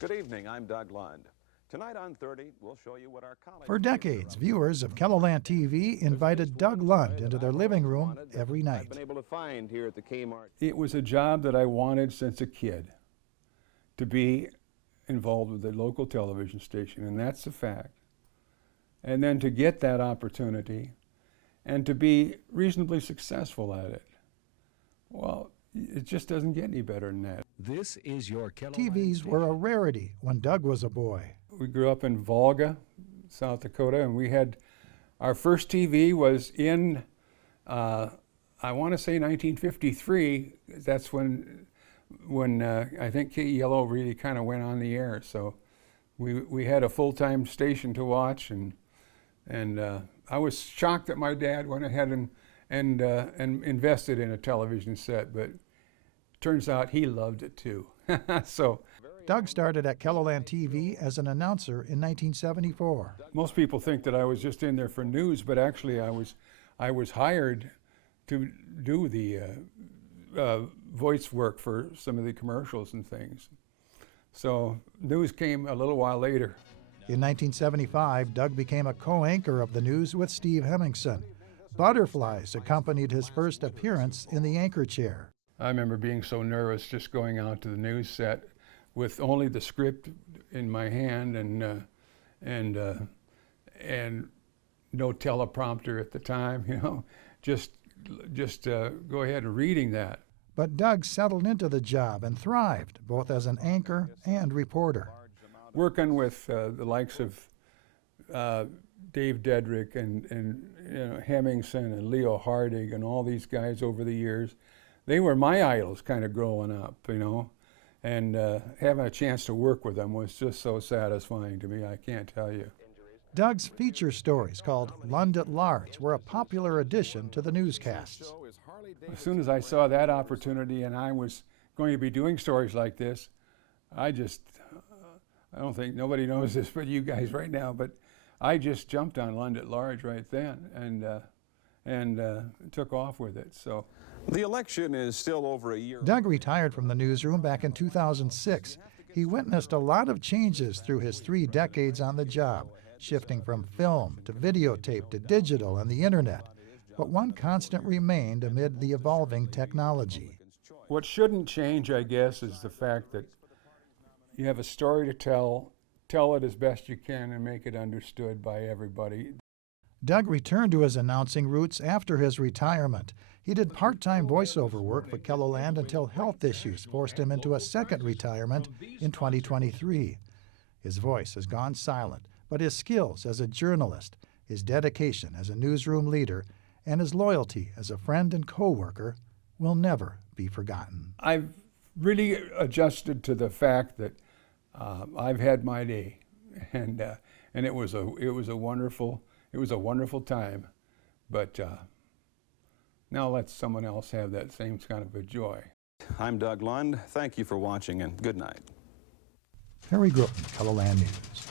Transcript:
Good evening, I'm Doug Lund. Tonight on 30, we'll show you what our college... For decades, viewers of KELOLAND TV invited Doug Lund into their living room every night. I've been able to find here at the Kmart. It was a job that I wanted since a kid, to be involved with the local television station, and that's a fact. And then to get that opportunity and to be reasonably successful at it, well, it just doesn't get any better than that. This is your TVs were a rarity when Doug was a boy. We grew up in Volga, South Dakota, and we had, our first TV was in, I want to say 1953. That's when I think KELO really kind of went on the air. So we had a full-time station to watch, and I was shocked that my dad went ahead and invested in a television set, but turns out he loved it too. So Doug started at KELOLAND TV as an announcer in 1974. most people think that I was just in there for news, but actually I was hired to do the voice work for some of the commercials and things. So news came a little while later. In 1975, Doug became a co-anchor of the news with Steve Hemmingson. Butterflies accompanied his first appearance in the anchor chair. I remember being so nervous just going out to the news set with only the script in my hand and no teleprompter at the time, you know, just go ahead and reading that. But Doug settled into the job and thrived, both as an anchor and reporter. Working with the likes of Dave Dedrick and you know, Hemmingson and Leo Hardig and all these guys over the years, they were my idols kind of growing up, you know, and having a chance to work with them was just so satisfying to me, I can't tell you. Doug's feature stories, called Lund at Large, were a popular addition to the newscasts. As soon as I saw that opportunity and I was going to be doing stories like this, I don't think nobody knows this but you guys right now, but I just jumped on Lund at Large right then and took off with it. So The election is still over a year. Doug retired from the newsroom back in 2006. He witnessed a lot of changes through his 3 decades on the job, shifting from film to videotape to digital and the internet. But one constant remained amid the evolving technology. what shouldn't change, I guess, is the fact that you have a story to tell it as best you can and make it understood by everybody. Doug returned to his announcing roots after his retirement. He did part-time voiceover work for KELOLAND until health issues forced him into a second retirement in 2023. His voice has gone silent, but his skills as a journalist, his dedication as a newsroom leader, and his loyalty as a friend and co-worker will never be forgotten. I've really adjusted to the fact that I've had my day, and it was a wonderful time, but now let someone else have that same kind of a joy. I'm Doug Lund. Thank you for watching and good night. Harry Groten, KELOLAND News.